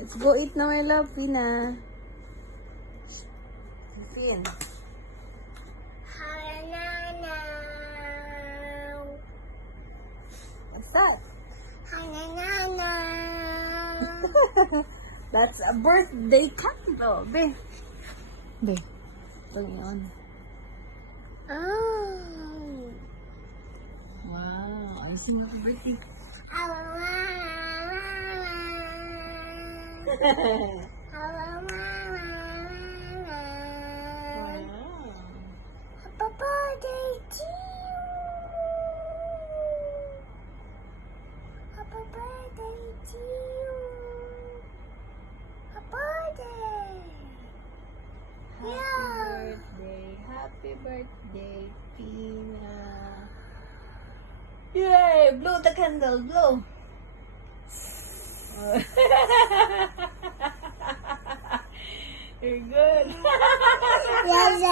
Let's go eat na, my love. Pina. Pin. What's that? That's a birthday candle, be. Be. Ito yun. Oh. Wow. I see my birthday. Happy birthday to you. Happy birthday to you. Happy birthday. Happy birthday, Pina. Yay! Blow the candle, blow. You're good. Yes,